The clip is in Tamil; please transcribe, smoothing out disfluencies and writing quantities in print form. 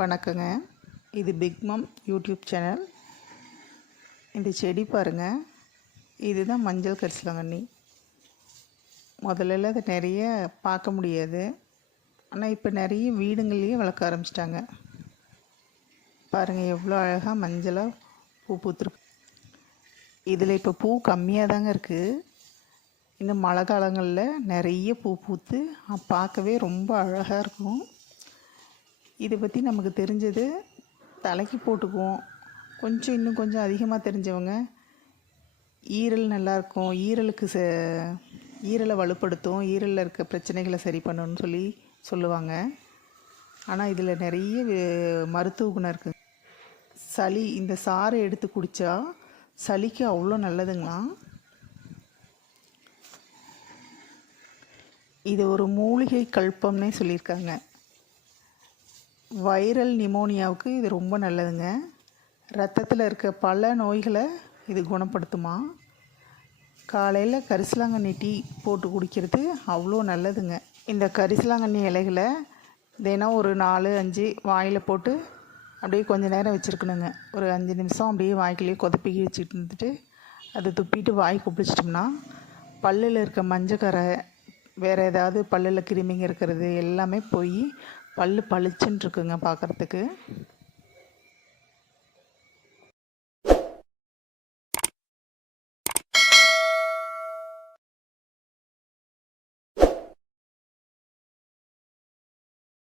வணக்கங்க. இது பிக் மம் யூடியூப் சேனல். இந்த செடி பாருங்கள், இதுதான் மஞ்சள் கரிசலாங்கண்ணி. முதல்ல அதை நிறைய பார்க்க முடியாது, ஆனால் இப்போ நிறைய வீடுங்கள்லேயே வளர்க்க ஆரம்பிச்சிட்டாங்க. பாருங்கள் எவ்வளோ அழகாக மஞ்சளாக பூ பூத்துருக்கு. இதில் இப்போ பூ கம்மியாக தாங்க இருக்குது. இன்னும் மழை காலங்களில் நிறைய பூ பூத்து பார்க்கவே ரொம்ப அழகாக இருக்கும். இதை பற்றி நமக்கு தெரிஞ்சது தலைக்கு போட்டுக்குவோம். இன்னும் கொஞ்சம் அதிகமாக தெரிஞ்சவங்க ஈரல் நல்லாயிருக்கும், ஈரலுக்கு ஈரலை வலுப்படுத்தும், ஈரலில் இருக்க பிரச்சனைகளை சரி பண்ணணும்னு சொல்லுவாங்க. ஆனால் இதில் நிறைய மருத்துவ குணம் இருக்குது. சளி, இந்த சாறை எடுத்து குடித்தா சளிக்கு அவ்வளோ நல்லதுங்களாம். இது ஒரு மூலிகை கல்பம்னே சொல்லியிருக்காங்க. வைரல் நிமோனியாவுக்கு இது ரொம்ப நல்லதுங்க. ரத்தத்தில் இருக்க பல நோய்களை இது குணப்படுத்துமா. காலையில் கரிசலாங்கண்ணி டீ போட்டு குடிக்கிறது அவ்வளோ நல்லதுங்க. இந்த கரிசலாங்கண்ணி இலைகளை தினம் ஒரு 4-5 வாயில் போட்டு அப்படியே கொஞ்சம் நேரம் வச்சுருக்கணுங்க. ஒரு 5 நிமிஷம் அப்படியே வாய்க்குள்ளேயே கொதப்பி வச்சுட்டு இருந்துட்டு அதை துப்பிட்டு வாய் குப்பிச்சிட்டோம்னா பல்லில் இருக்க மஞ்சக்கரை, வேறு ஏதாவது பல்லில் கிருமிங்க இருக்கிறது எல்லாமே போய் பல் பளிச்சுன்னு இருக்குங்க பார்க்குறதுக்கு.